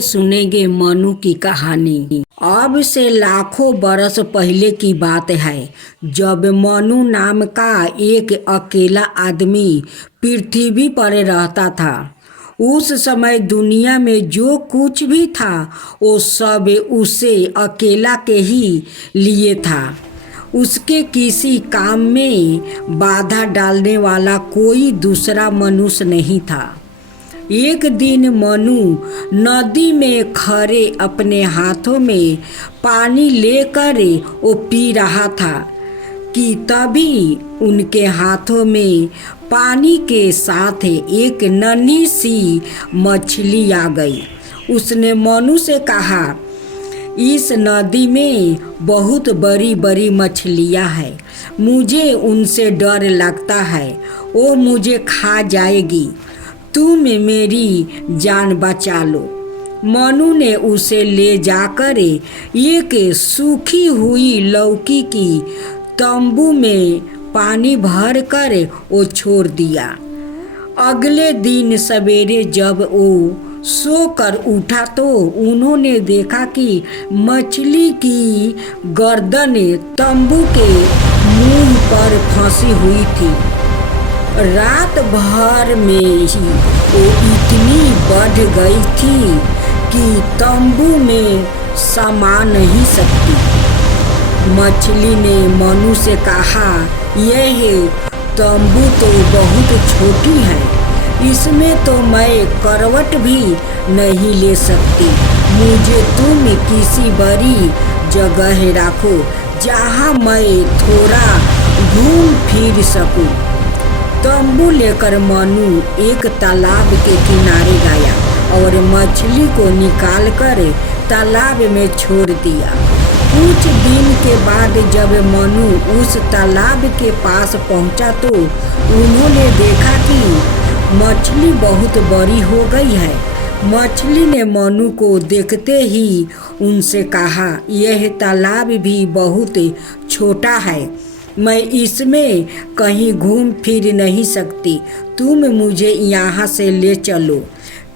सुनेंगे मनु की कहानी। अब से लाखों बरस पहले की बात है, जब मनु नाम का एक अकेला आदमी पृथ्वी पर रहता था। उस समय दुनिया में जो कुछ भी था वो सब उसे अकेला के ही लिए था। उसके किसी काम में बाधा डालने वाला कोई दूसरा मनुष्य नहीं था। एक दिन मनु नदी में खड़े अपने हाथों में पानी लेकर वो पी रहा था कि तभी उनके हाथों में पानी के साथ एक नन्ही सी मछली आ गई। उसने मनु से कहा, इस नदी में बहुत बड़ी बड़ी मछलियाँ हैं, मुझे उनसे डर लगता है, वो मुझे खा जाएगी, तुम मेरी जान बचा लो। मनु ने उसे ले जाकर एक सूखी हुई लौकी की तंबू में पानी भर कर वो छोड़ दिया। अगले दिन सवेरे जब वो सोकर उठा तो उन्होंने देखा कि मछली की गर्दन तंबू के मुंह पर फंसी हुई थी। रात भर में ही वो इतनी बढ़ गई थी कि तंबू में समा नहीं सकती। मछली ने मनु से कहा, यह तंबू तो बहुत छोटी है, इसमें तो मैं करवट भी नहीं ले सकती, मुझे तुम किसी बड़ी जगह रखो जहाँ मैं थोड़ा घूम फिर सकूं। तंबू लेकर मनु एक तालाब के किनारे गया और मछली को निकालकर तालाब में छोड़ दिया। कुछ दिन के बाद जब मनु उस तालाब के पास पहुंचा तो उन्होंने देखा कि मछली बहुत बड़ी हो गई है। मछली ने मनु को देखते ही उनसे कहा, यह तालाब भी बहुत छोटा है, मैं इसमें कहीं घूम फिर नहीं सकती, तुम मुझे यहाँ से ले चलो,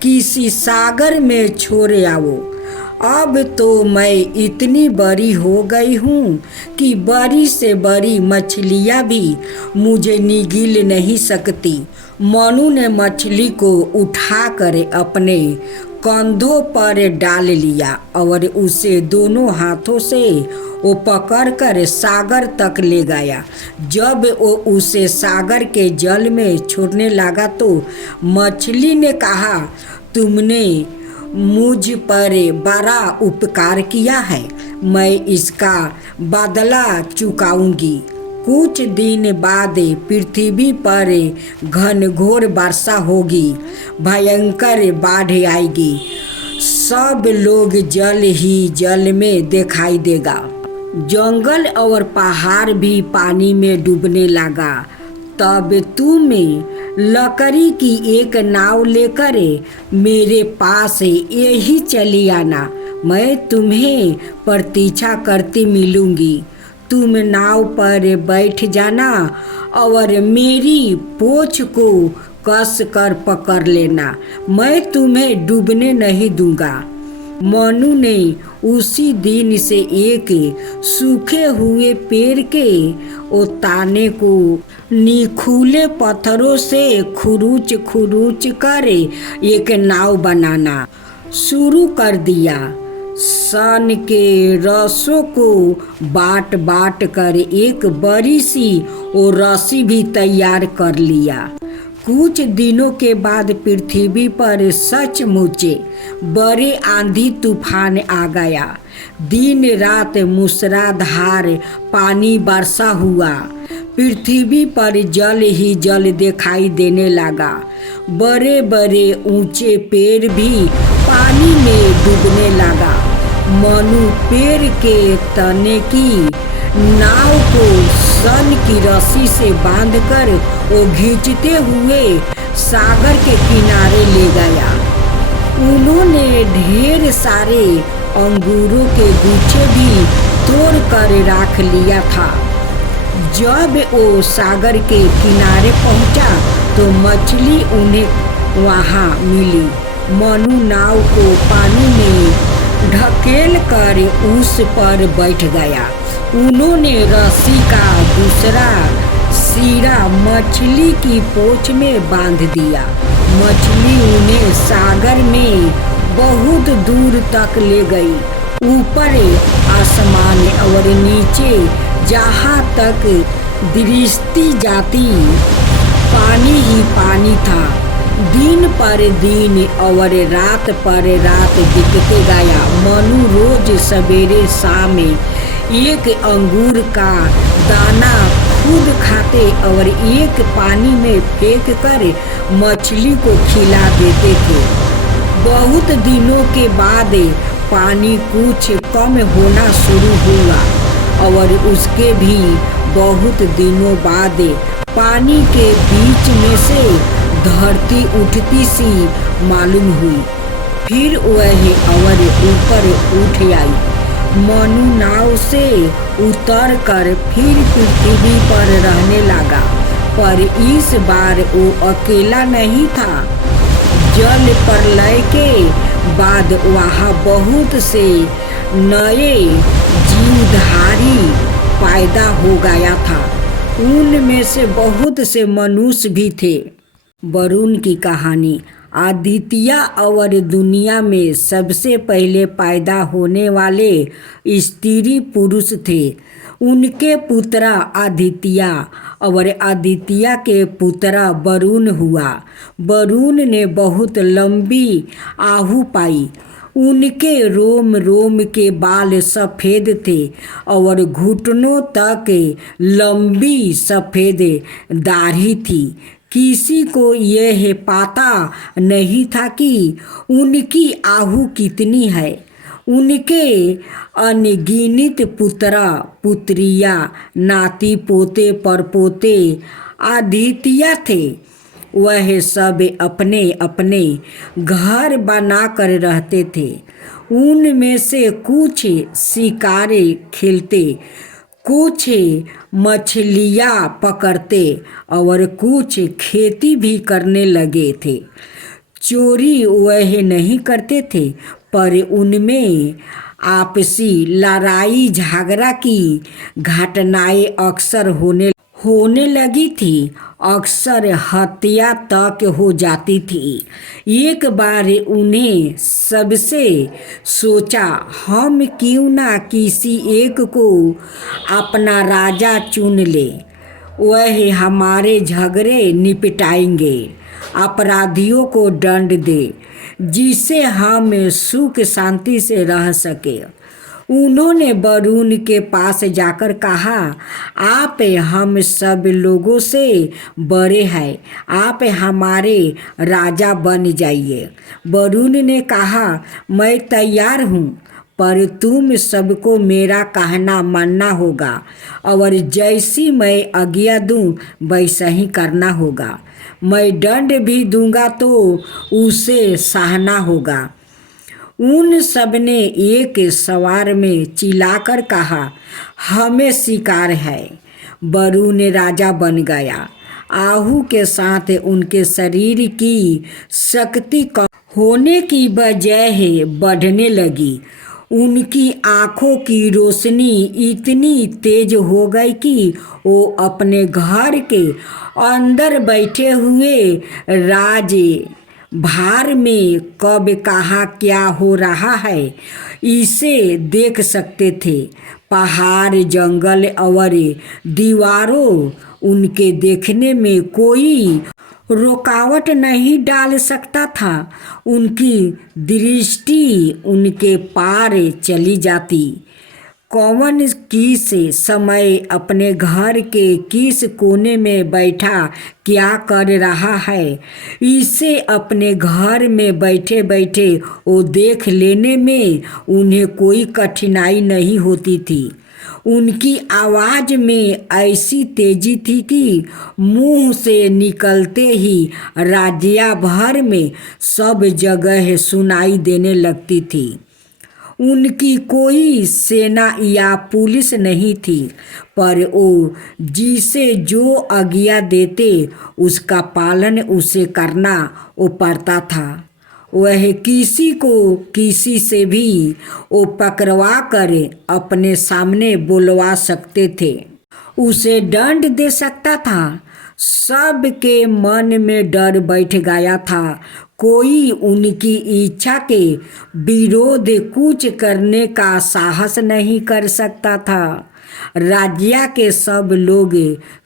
किसी सागर में छोड़ आओ। अब तो मैं इतनी बड़ी हो गई हूँ कि बड़ी से बड़ी मछलियाँ भी मुझे निगल नहीं सकती। मनु ने मछली को उठाकर अपने कंधों पर डाल लिया और उसे दोनों हाथों से वो पकड़कर सागर तक ले गया। जब वो उसे सागर के जल में छोड़ने लगा तो मछली ने कहा, तुमने मुझ पर बड़ा उपकार किया है, मैं इसका बदला चुकाऊंगी। कुछ दिन बाद पृथ्वी पर घनघोर वर्षा होगी, भयंकर बाढ़ आएगी, सब लोग जल ही जल में दिखाई देगा। जंगल और पहाड़ भी पानी में डूबने लगा। तब तुम लकड़ी की एक नाव लेकर मेरे पास यही चली आना, मैं तुम्हें प्रतीक्षा करती मिलूंगी। तुम नाव पर बैठ जाना और मेरी पूंछ को कस कर पकड़ लेना, मैं तुम्हें डूबने नहीं दूंगा। मनु ने उसी दिन से एक सूखे हुए पेड़ के ताने को निखुले पत्थरों से खुरूच खुरूच कर एक नाव बनाना शुरू कर दिया। सन के रसों को बाँट बाँट कर एक बड़ी सी वो रस्सी भी तैयार कर लिया। कुछ दिनों के बाद पृथ्वी पर सचमुच बड़े आंधी तूफान आ गया। दिन रात मूसलाधार पानी वर्षा हुआ, पृथ्वी पर जल ही जल दिखाई देने लगा। बड़े बड़े ऊंचे पेड़ भी पानी में डूबने लगा। मनु पेड़ के तने की नाव को सन की रस्सी से बांधकर वो खींचते हुए सागर के किनारे ले गया। उन्होंने ढेर सारे अंगूरों के गुच्छे भी तोड़ कर रख लिया था। जब वो सागर के किनारे पहुंचा तो मछली उन्हें वहां मिली। मनु नाव को पानी में ढकेल कर उस पर बैठ गया। उन्होंने रस्सी का दूसरा सिरा मछली की पूंछ में बांध दिया। मछली उन्हें सागर में बहुत दूर तक ले गई। ऊपर आसमान और नीचे जहाँ तक दृष्टि जाती पानी ही पानी था। दिन पर दिन और रात पर रात बीतते गया। मनु रोज सवेरे शाम एक अंगूर का दाना खुद खाते और एक पानी में फेंक कर मछली को खिला देते थे। बहुत दिनों के बाद पानी कुछ कम होना शुरू हुआ और उसके भी बहुत दिनों बाद पानी के बीच में से धरती उठती सी मालूम हुई। फिर वह और ऊपर उठ आई। मनु नाव से उतर कर फिर पृथ्वी पर रहने लगा, पर इस बार वो अकेला नहीं था। जल प्रलय के बाद वहाँ बहुत से नए जीवधारी पैदा हो गया था। उनमें से बहुत से मनुष्य भी थे। वरुण की कहानी। आदित्य और दुनिया में सबसे पहले पैदा होने वाले स्त्री पुरुष थे। उनके पुत्र आदित्य और आदित्य के पुत्र वरुण हुआ। वरुण ने बहुत लंबी आहू पाई। उनके रोम रोम के बाल सफ़ेद थे और घुटनों तक लंबी सफ़ेद दाढ़ी थी। किसी को यह पता नहीं था कि उनकी आहू कितनी है। उनके अनगिनत पुत्र पुत्रियाँ नाती पोते परपोते आदित्य थे। वह सब अपने अपने घर बनाकर रहते थे। उनमें से कुछ शिकार खेलते, कुछ मछलियाँ पकड़ते और कुछ खेती भी करने लगे थे। चोरी वह नहीं करते थे, पर उनमें आपसी लड़ाई झगड़ा की घटनाएं अक्सर होने लगी थी। अक्सर हत्या तक हो जाती थी। एक बार उन्हें सबसे सोचा, हम क्यों ना किसी एक को अपना राजा चुन ले। वह हमारे झगड़े निपटाएंगे, अपराधियों को दंड दे, जिससे हम सुख शांति से रह सके। उन्होंने वरुण के पास जाकर कहा, आप हम सब लोगों से बड़े हैं, आप हमारे राजा बन जाइए। वरुण ने कहा, मैं तैयार हूँ, पर तुम सबको मेरा कहना मानना होगा और जैसी मैं आज्ञा दूँ वैसा ही करना होगा। मैं दंड भी दूंगा तो उसे सहना होगा। उन सब ने एक सवार में चिल्लाकर कहा, हमें शिकार है। वरुण राजा बन गया। आहू के साथ उनके शरीर की शक्ति कम होने की बजाय बढ़ने लगी। उनकी आँखों की रोशनी इतनी तेज हो गई कि वो अपने घर के अंदर बैठे हुए राज भार में कब कहाँ क्या हो रहा है इसे देख सकते थे। पहाड़, जंगल और दीवारों उनके देखने में कोई रुकावट नहीं डाल सकता था। उनकी दृष्टि उनके पार चली जाती। कौन किस समय अपने घर के किस कोने में बैठा क्या कर रहा है, इसे अपने घर में बैठे बैठे वो देख लेने में उन्हें कोई कठिनाई नहीं होती थी। उनकी आवाज़ में ऐसी तेजी थी कि मुंह से निकलते ही राज्य भर में सब जगह सुनाई देने लगती थी। उनकी कोई सेना या पुलिस नहीं थी, पर वो जिसे जो आज्ञा देते उसका पालन उसे करना वो पड़ता था। वह किसी को किसी से भी वो पकड़वा कर अपने सामने बुलवा सकते थे, उसे दंड दे सकता था। सबके मन में डर बैठ गया था। कोई उनकी इच्छा के विरोध कुछ करने का साहस नहीं कर सकता था। राज्य के सब लोग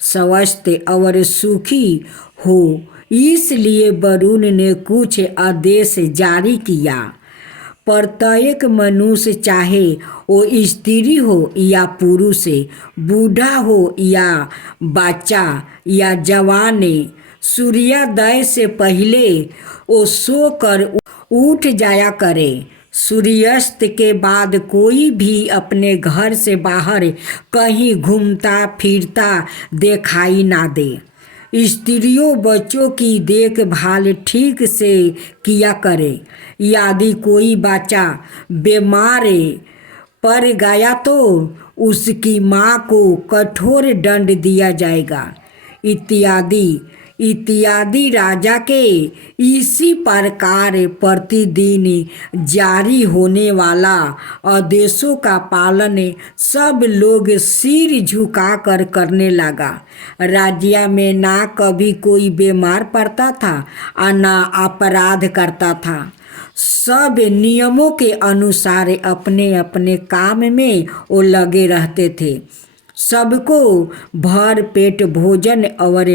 स्वस्थ और सुखी हो, इसलिए वरुण ने कुछ आदेश जारी किया। प्रत्येक मनुष्य, चाहे वो स्त्री हो या पुरुष, बूढ़ा हो या बच्चा या जवान, सूर्योदय से पहले वो सोकर उठ जाया करे। सूर्यास्त के बाद कोई भी अपने घर से बाहर कहीं घूमता फिरता दिखाई ना दे। स्त्रियों बच्चों की देखभाल ठीक से किया करे। यदि कोई बच्चा बीमार पड़ गया तो उसकी माँ को कठोर दंड दिया जाएगा, इत्यादि इत्यादि। राजा के इसी प्रकार प्रतिदिन जारी होने वाला आदेशों का पालन सब लोग सिर झुकाकर करने लगा। राज्य में ना कभी कोई बीमार पड़ता था और ना अपराध करता था। सब नियमों के अनुसार अपने अपने काम में वो लगे रहते थे। सबको भर पेट भोजन और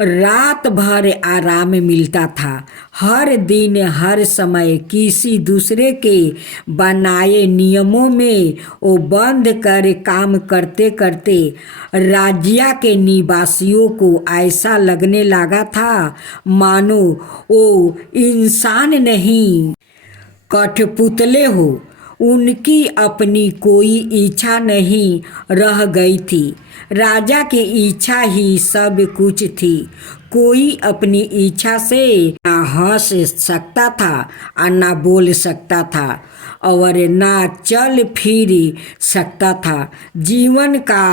रात भर आराम मिलता था। हर दिन हर समय किसी दूसरे के बनाए नियमों में वो बंद कर काम करते करते राज्य के निवासियों को ऐसा लगने लगा था मानो वो इंसान नहीं, कठपुतले हो। उनकी अपनी कोई इच्छा नहीं रह गई थी। राजा की इच्छा ही सब कुछ थी। कोई अपनी इच्छा से ना हंस सकता था और ना बोल सकता था और ना चल फिर सकता था। जीवन का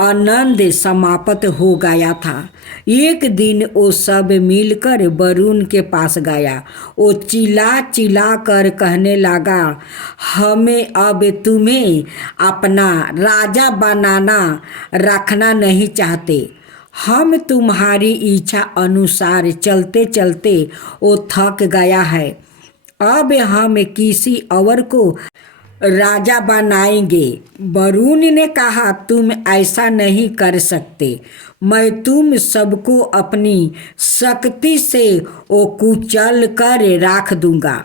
आनंद समाप्त हो गया था। एक दिन वो सब मिलकर वरुण के पास गया। वो चिल्ला चिल्ला कर कहने लगा, हमें अब तुम्हें अपना राजा बनाना रखना नहीं चाहते। हम तुम्हारी इच्छा अनुसार चलते चलते वो थक गया है। अब हम किसी और को राजा बनाएंगे। वरुण ने कहा, तुम ऐसा नहीं कर सकते। मैं तुम सबको अपनी शक्ति से वो कुचल कर रख दूंगा।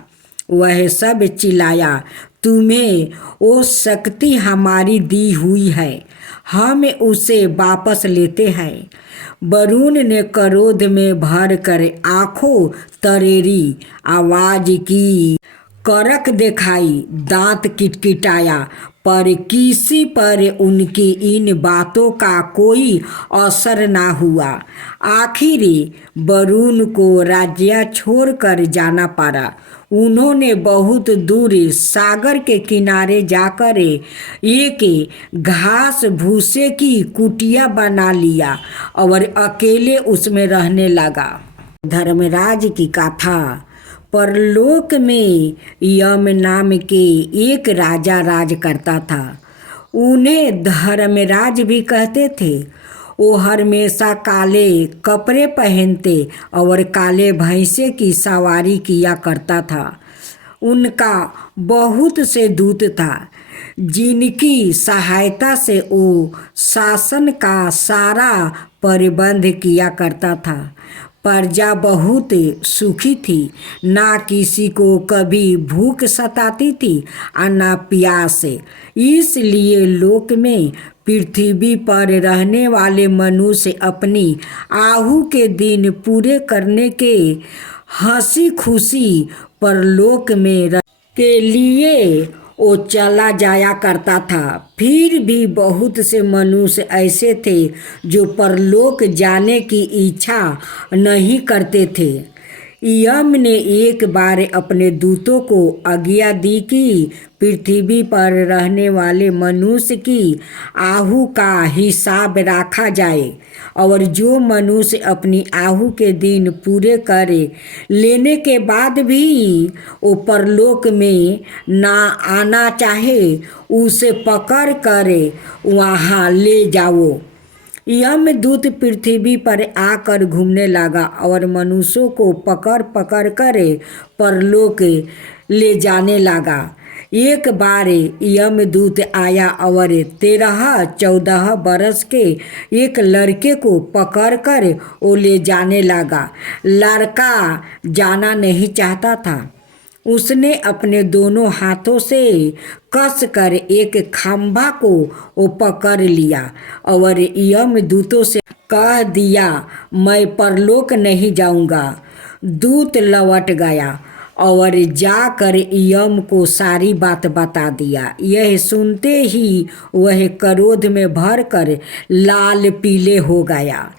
वह सब चिल्लाया, तुम्हें वो शक्ति हमारी दी हुई है, हम उसे वापस लेते हैं। वरुण ने क्रोध में भर कर आंखों तरेरी आवाज की, करक दिखाई, दांत किटकिटाया, पर किसी पर उनकी इन बातों का कोई असर ना हुआ। आखिर वरुण को राज्य छोड़कर जाना पड़ा। उन्होंने बहुत दूर सागर के किनारे जाकर एक घास भूसे की कुटिया बना लिया और अकेले उसमें रहने लगा। धर्मराज की कथा। परलोक में यम नाम के एक राजा राज करता था। उन्हें धर्मराज भी कहते थे। वो हमेशा काले कपड़े पहनते और काले भैंसे की सवारी किया करता था। उनका बहुत से दूत था जिनकी सहायता से वो शासन का सारा प्रबंध किया करता था। प्रजा बहुत सुखी थी। ना किसी को कभी भूख सताती थी और ना प्यास। इसलिए लोक में पृथ्वी पर रहने वाले मनुष्य अपनी आहु के दिन पूरे करने के हंसी खुशी परलोक में के लिए वो चला जाया करता था। फिर भी बहुत से मनुष्य ऐसे थे जो परलोक जाने की इच्छा नहीं करते थे। यम ने एक बार अपने दूतों को आज्ञा दी कि पृथ्वी पर रहने वाले मनुष्य की आहु का हिसाब रखा जाए, और जो मनुष्य अपनी आहु के दिन पूरे करे लेने के बाद भी वो परलोक में ना आना चाहे, उसे पकड़ कर वहाँ ले जाओ। यमदूत पृथ्वी पर आकर घूमने लगा और मनुष्यों को पकड़ पकड़ कर परलोक ले जाने लगा। एक बार यमदूत आया और 13-14 बरस के एक लड़के को पकड़कर वो ले जाने लगा। लड़का जाना नहीं चाहता था। उसने अपने दोनों हाथों से कस कर एक खंभा को वो पकड़ लिया और यमदूतों से कह दिया, मैं परलोक नहीं जाऊंगा। दूत लौट गया और जाकर यम को सारी बात बता दिया। यह सुनते ही वह क्रोध में भरकर लाल पीले हो गया।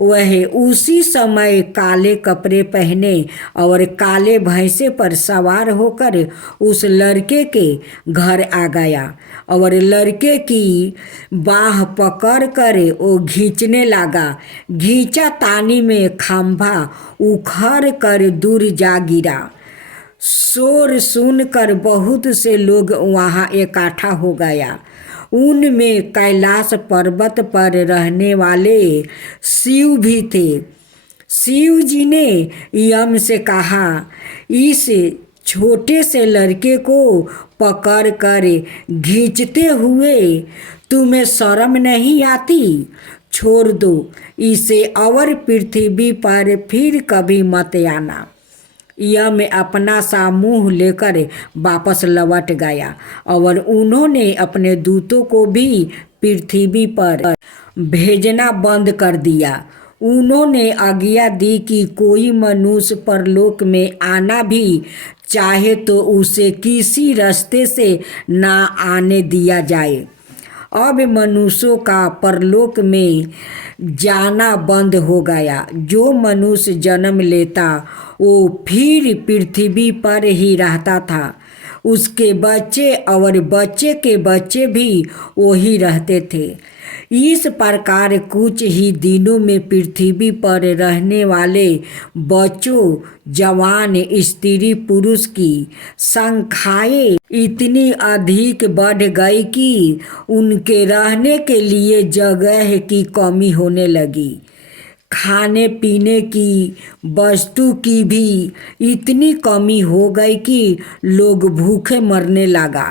वह उसी समय काले कपड़े पहने और काले भैंसे पर सवार होकर उस लड़के के घर आ गया और लड़के की बाह पकड़ कर वो खींचने लगा। खींचा तानी में खंभा उखड़ कर दूर जा गिरा। शोर सुनकर बहुत से लोग वहाँ इकट्ठा हो गया। उनमें कैलाश पर्वत पर रहने वाले शिव भी थे। शिव जी ने यम से कहा, इस छोटे से लड़के को पकड़ कर खींचते हुए तुम्हें शर्म नहीं आती? छोड़ दो इसे और पृथ्वी पर फिर कभी मत आना। यम अपना सा मुँह लेकर वापस लौट गया और उन्होंने अपने दूतों को भी पृथ्वी पर भेजना बंद कर दिया। उन्होंने आज्ञा दी कि कोई मनुष्य परलोक में आना भी चाहे तो उसे किसी रास्ते से ना आने दिया जाए। अब मनुष्यों का परलोक में जाना बंद हो गया। जो मनुष्य जन्म लेता वो फिर पृथ्वी पर ही रहता था। उसके बच्चे और बच्चे के बच्चे भी वही रहते थे। इस प्रकार कुछ ही दिनों में पृथ्वी पर रहने वाले बच्चों, जवान, स्त्री, पुरुष की संख्याएं इतनी अधिक बढ़ गई कि उनके रहने के लिए जगह की कमी होने लगी। खाने पीने की वस्तु की भी इतनी कमी हो गई कि लोग भूखे मरने लगा।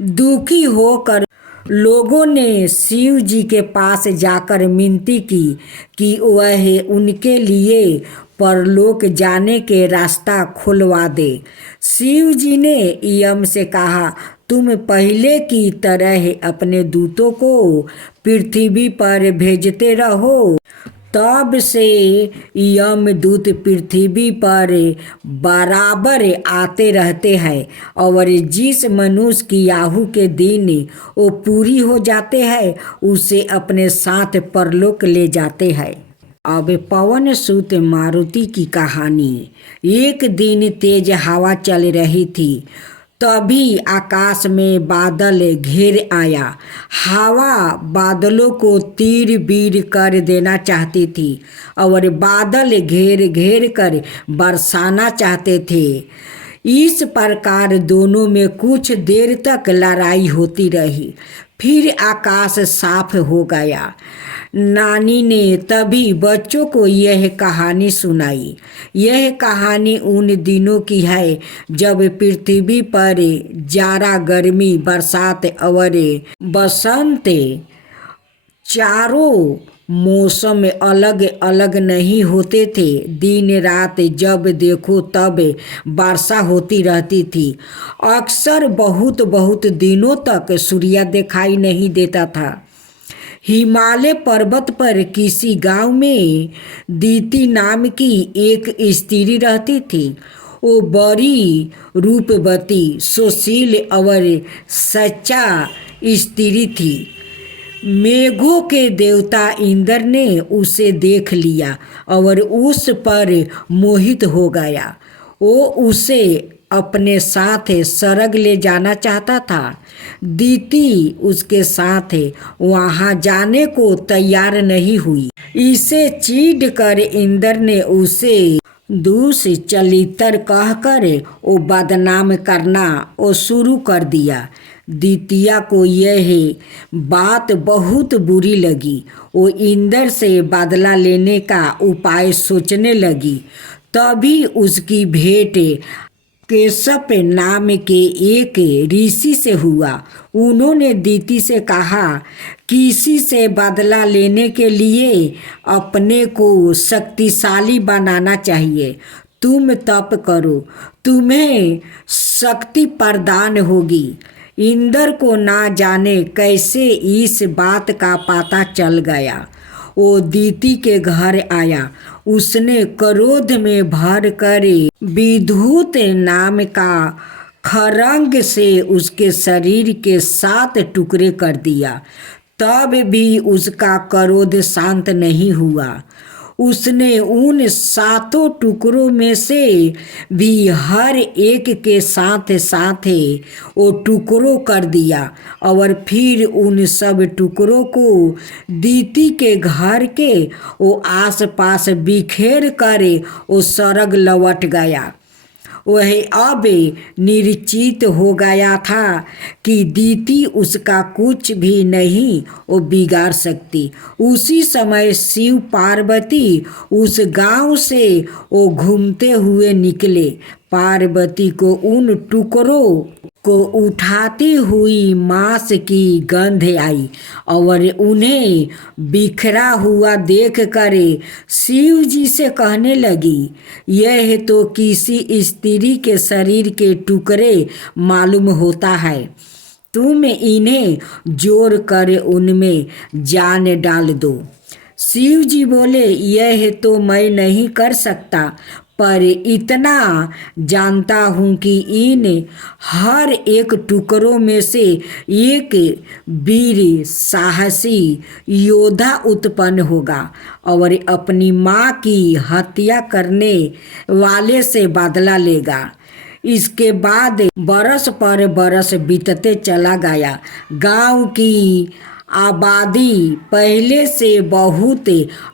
दुखी होकर लोगों ने शिव जी के पास जाकर विनती की कि वह उनके लिए परलोक जाने के रास्ता खुलवा दे। शिव जी ने यम से कहा, तुम पहले की तरह अपने दूतों को पृथ्वी पर भेजते रहो। तब से यमदूत पृथ्वी पर बराबर आते रहते हैं और जिस मनुष्य की आहु के दिन वो पूरी हो जाते हैं उसे अपने साथ परलोक ले जाते हैं। अब पवन सुत मारुति की कहानी। एक दिन तेज हवा चल रही थी, तभी आकाश में बादल घेर आया। हवा बादलों को तीर बीर कर देना चाहती थी और बादल घेर घेर कर बरसाना चाहते थे। इस प्रकार दोनों में कुछ देर तक लड़ाई होती रही। फिर आकाश साफ हो गया। नानी ने तभी बच्चों को यह कहानी सुनाई। यह कहानी उन दिनों की है जब पृथ्वी पर जाड़ा, गर्मी, बरसात और बसंत चारों मौसम अलग अलग नहीं होते थे। दिन रात जब देखो तब वर्षा होती रहती थी। अक्सर बहुत बहुत दिनों तक सूर्य दिखाई नहीं देता था। हिमालय पर्वत पर किसी गांव में दीति नाम की एक स्त्री रहती थी। वो बड़ी रूपवती, सुशील और सच्चा स्त्री थी। मेघों के देवता इंद्र ने उसे देख लिया और उस पर मोहित हो गया। वो उसे अपने साथ स्वर्ग ले जाना चाहता था। दीति उसके साथ वहां जाने को तैयार नहीं हुई। इसे चीढ़ कर इंद्र ने उसे दुष्चरित्र कहकर वो बदनाम करना वो शुरू कर दिया। द्वितीया को यह बात बहुत बुरी लगी। वो इंद्र से बदला लेने का उपाय सोचने लगी। तभी उसकी भेंट केशव नाम के एक ऋषि से हुआ। उन्होंने दीति से कहा, किसी से बदला लेने के लिए अपने को शक्तिशाली बनाना चाहिए। तुम तप करो, तुम्हें शक्ति प्रदान होगी। इंद्र को ना जाने कैसे इस बात का पता चल गया। वो दीति के घर आया। उसने क्रोध में भर कर विद्युत नाम का खरंग से उसके शरीर के 7 टुकड़े कर दिया। तब भी उसका क्रोध शांत नहीं हुआ। उसने उन 7 टुकड़ों में से भी हर एक के साथ साथ वो टुकड़ों कर दिया और फिर उन सब टुकड़ों को दीति के घर के वो आसपास बिखेर कर वो स्वर्ग लौट गया। वह अब निश्चित हो गया था कि दीति उसका कुछ भी नहीं वो बिगाड़ सकती। उसी समय शिव पार्वती उस गांव से वो घूमते हुए निकले। पार्वती को उन टुकड़ों को उठाती हुई मांस की गंध आई और उन्हें बिखरा हुआ देखकर शिव जी से कहने लगी, यह तो किसी स्त्री के शरीर के टुकड़े मालूम होता है। तुम इन्हें जोड़ कर उनमें जान डाल दो। शिव जी बोले, यह तो मैं नहीं कर सकता, पर इतना जानता हूँ कि इन हर एक टुकड़ों में से एक वीर साहसी योद्धा उत्पन्न होगा और अपनी माँ की हत्या करने वाले से बदला लेगा। इसके बाद बरस पर बरस बीतते चला गया। गांव की आबादी पहले से बहुत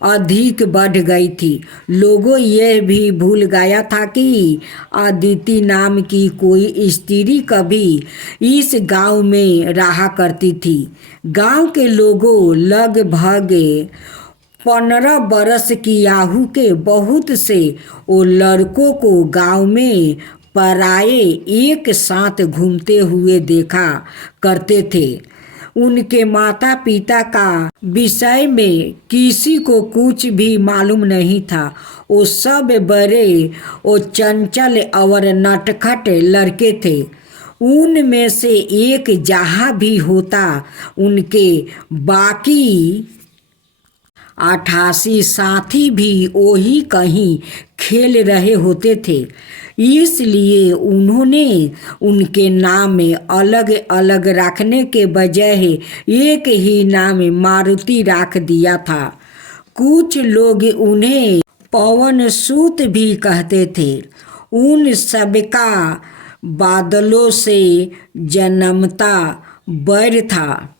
अधिक बढ़ गई थी। लोगों यह भी भूल गया था कि अदिति नाम की कोई स्त्री कभी इस गांव में रहा करती थी। गांव के लोगों लगभग 15 बरस की आयु के बहुत से वो लड़कों को गांव में पराये एक साथ घूमते हुए देखा करते थे। उनके माता पिता का विषय में किसी को कुछ भी मालूम नहीं था। वो सब बड़े वो चंचल और नटखट लड़के थे। उनमें से एक जहाँ भी होता उनके बाकी 88 साथी भी वही कहीं खेल रहे होते थे। इसलिए उन्होंने उनके नाम में अलग अलग रखने के बजाय एक ही नाम मारुति रख दिया था। कुछ लोग उन्हें पवन सूत भी कहते थे। उन सबका बादलों से जन्मता बैर था।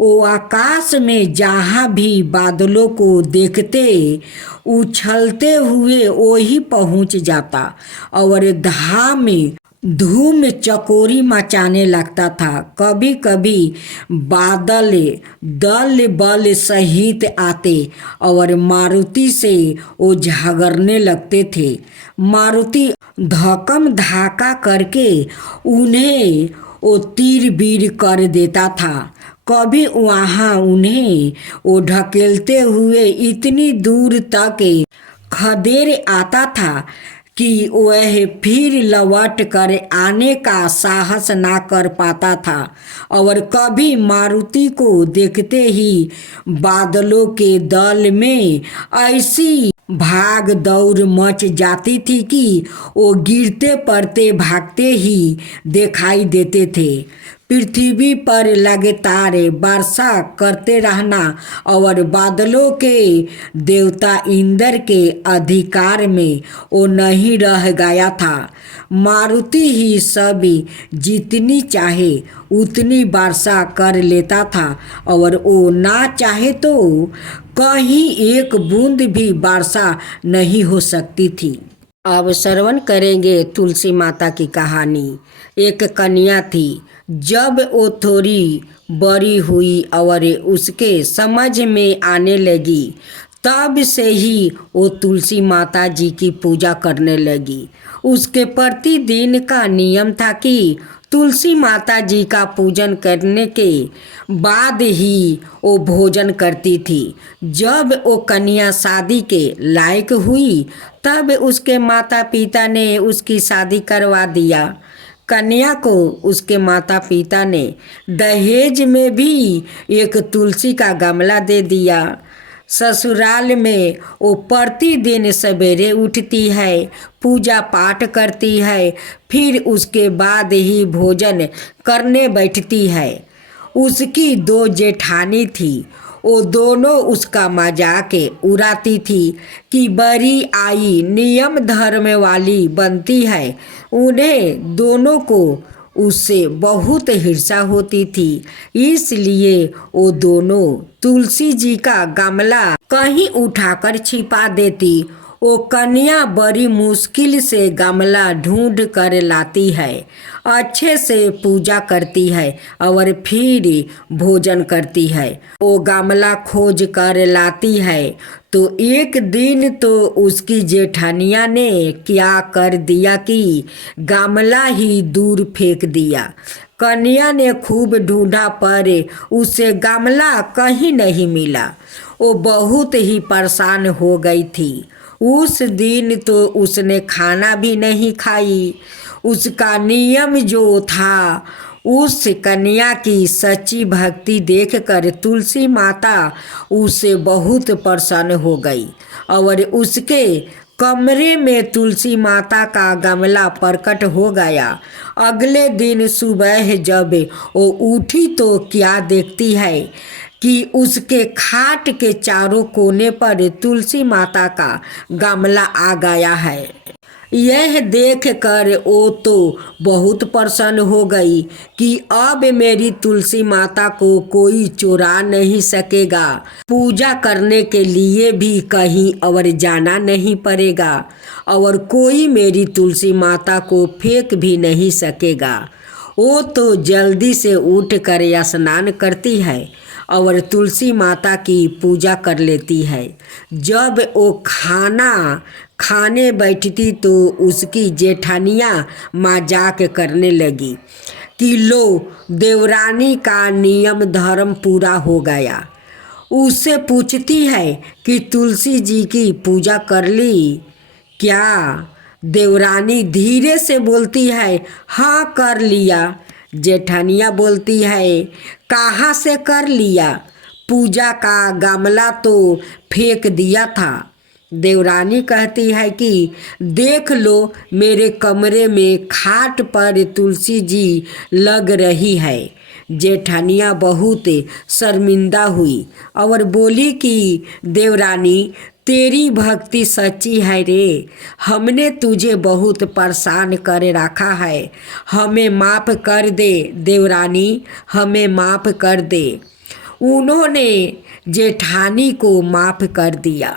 वो आकाश में जहाँ भी बादलों को देखते उछलते हुए वही पहुँच जाता और धाम में धूम चकोरी मचाने लगता था। कभी कभी बादल दल बल सहित आते और मारुति से वो झगड़ने लगते थे। मारुति धक्कम धाका करके उन्हें वो तीर बीर कर देता था। कभी वहाँ उन्हें वो ढकेलते हुए इतनी दूर तक खदेड़ आता था कि वह फिर लौट कर आने का साहस ना कर पाता था। और कभी मारुति को देखते ही बादलों के दल में ऐसी भाग दौड़ मच जाती थी कि वो गिरते पड़ते भागते ही दिखाई देते थे। पृथ्वी पर लगातार वर्षा करते रहना और बादलों के देवता इंद्र के अधिकार में वो नहीं रह गया था। मारुति ही सब जितनी चाहे उतनी वर्षा कर लेता था और वो ना चाहे तो कहीं एक बूंद भी वर्षा नहीं हो सकती थी। अब श्रवण करेंगे तुलसी माता की कहानी। एक कन्या थी। जब वो थोड़ी बड़ी हुई और उसके समझ में आने लगी तब से ही वो तुलसी माता जी की पूजा करने लगी। उसके प्रतिदिन का नियम था कि तुलसी माता जी का पूजन करने के बाद ही वो भोजन करती थी। जब वो कन्या शादी के लायक हुई तब उसके माता पिता ने उसकी शादी करवा दिया। कन्या को उसके माता पिता ने दहेज में भी एक तुलसी का गमला दे दिया। ससुराल में वो प्रतिदिन सवेरे उठती है, पूजा पाठ करती है, फिर उसके बाद ही भोजन करने बैठती है। उसकी 2 जेठानी थी। वो दोनों उसका मजाक उड़ाती थी कि बड़ी आई नियम धर्म वाली बनती है। उन्हें दोनों को उससे बहुत ईर्ष्या होती थी, इसलिए वो दोनों तुलसी जी का गमला कहीं उठाकर छिपा देती। वो कन्या बड़ी मुश्किल से गमला ढूंढ कर लाती है, अच्छे से पूजा करती है और फिर भोजन करती है। वो गमला खोज कर लाती है तो एक दिन तो उसकी जेठानिया ने क्या कर दिया कि गमला ही दूर फेंक दिया। कन्या ने खूब ढूंढा पर उसे गमला कहीं नहीं मिला। वो बहुत ही परेशान हो गई थी। उस दिन तो उसने खाना भी नहीं खाई। उसका नियम जो था, उस कन्या की सच्ची भक्ति देखकर तुलसी माता उसे बहुत प्रसन्न हो गई और उसके कमरे में तुलसी माता का गमला प्रकट हो गया। अगले दिन सुबह जब वो उठी तो क्या देखती है कि उसके खाट के चारों कोने पर तुलसी माता का गमला आ गया है। यह देखकर वो तो बहुत प्रसन्न हो गई कि अब मेरी तुलसी माता को कोई चुरा नहीं सकेगा। पूजा करने के लिए भी कहीं और जाना नहीं पड़ेगा और कोई मेरी तुलसी माता को फेंक भी नहीं सकेगा। वो तो जल्दी से उठ कर स्नान करती है और तुलसी माता की पूजा कर लेती है। जब वो खाना खाने बैठती तो उसकी जेठानियाँ मजाक करने लगी कि लो देवरानी का नियम धर्म पूरा हो गया। उससे पूछती है कि तुलसी जी की पूजा कर ली क्या? देवरानी धीरे से बोलती है हाँ कर लिया। जेठानिया बोलती है कहाँ से कर लिया? पूजा का गमला तो फेंक दिया था। देवरानी कहती है कि देख लो मेरे कमरे में खाट पर तुलसी जी लग रही है। जेठानिया बहुत शर्मिंदा हुई और बोली कि देवरानी तेरी भक्ति सच्ची है रे, हमने तुझे बहुत परेशान कर रखा है, हमें माफ़ कर दे देवरानी, हमें माफ़ कर दे। उन्होंने जेठानी को माफ़ कर दिया।